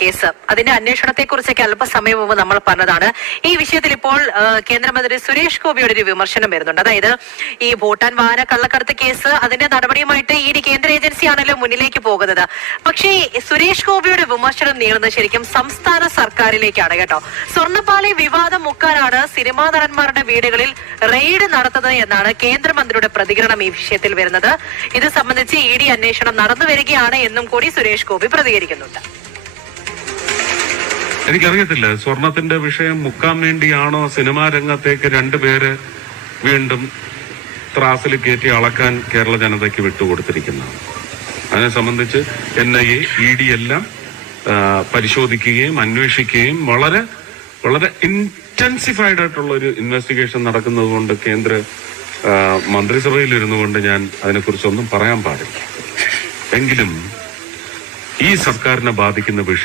Case അതിന്റെ അന്വേഷണത്തെക്കുറിച്ചൊക്കെ അല്പസമയം മുമ്പ് നമ്മൾ പറഞ്ഞതാണ്. ഈ വിഷയത്തിൽ ഇപ്പോൾ കേന്ദ്രമന്ത്രി സുരേഷ് ഗോപിയുടെ ഒരു വിമർശനം വരുന്നുണ്ട്. അതായത് ഈ ഭൂട്ടാൻ വാഹന കള്ളക്കടത്ത് കേസ് അതിന്റെ നടപടിയുമായിട്ട് ഇ ഡി കേന്ദ്ര ഏജൻസിയാണല്ലോ മുന്നിലേക്ക് പോകുന്നത്. പക്ഷേ സുരേഷ് ഗോപിയുടെ വിമർശനം നീളുന്നത് ശരിക്കും സംസ്ഥാന സർക്കാരിലേക്കാണ് കേട്ടോ. സ്വർണ്ണപ്പാളി വിവാദം മുക്കാനാണ് സിനിമാ നടന്മാരുടെ വീടുകളിൽ റെയ്ഡ് നടത്തുന്നത് എന്നാണ് കേന്ദ്രമന്ത്രിയുടെ പ്രതികരണം ഈ വിഷയത്തിൽ വരുന്നത്. ഇത് സംബന്ധിച്ച് ഇ ഡി അന്വേഷണം നടന്നു വരികയാണ് എന്നും കൂടി സുരേഷ് ഗോപി പ്രതികരിക്കുന്നുണ്ട്. എനിക്കറിയത്തില്ല, സ്വർണത്തിന്റെ വിഷയം മുക്കാൻ വേണ്ടിയാണോ സിനിമാ രംഗത്തേക്ക് രണ്ടുപേര് വീണ്ടും ത്രാസിൽ കയറ്റി അളക്കാൻ കേരള ജനതയ്ക്ക് വിട്ടുകൊടുത്തിരിക്കുന്നത്. അതിനെ സംബന്ധിച്ച് NIA, ED എല്ലാം പരിശോധിക്കുകയും അന്വേഷിക്കുകയും വളരെ വളരെ ഇന്റൻസിഫൈഡ് ആയിട്ടുള്ള ഒരു ഇൻവെസ്റ്റിഗേഷൻ നടക്കുന്നത് കൊണ്ട് കേന്ദ്ര മന്ത്രിസഭയിൽ ഇരുന്നു കൊണ്ട് ഞാൻ അതിനെക്കുറിച്ചൊന്നും പറയാൻ പാടില്ല. എങ്കിലും ഈ സർക്കാരിനെ ബാധിക്കുന്ന വിഷയം